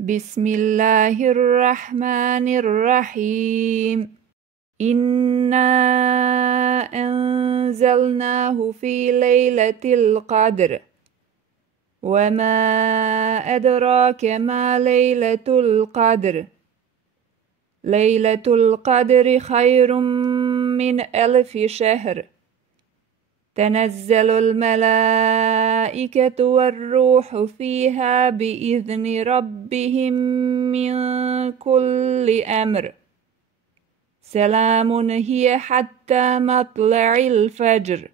بسم الله الرحمن الرحيم. إنا أنزلناه في ليلة القدر، وما أدراك ما ليلة القدر. ليلة القدر خير من 1000 شهر. تنزل الملائكة والروح فيها بإذن ربهم من كل أمر. سلام هي حتى مطلع الفجر.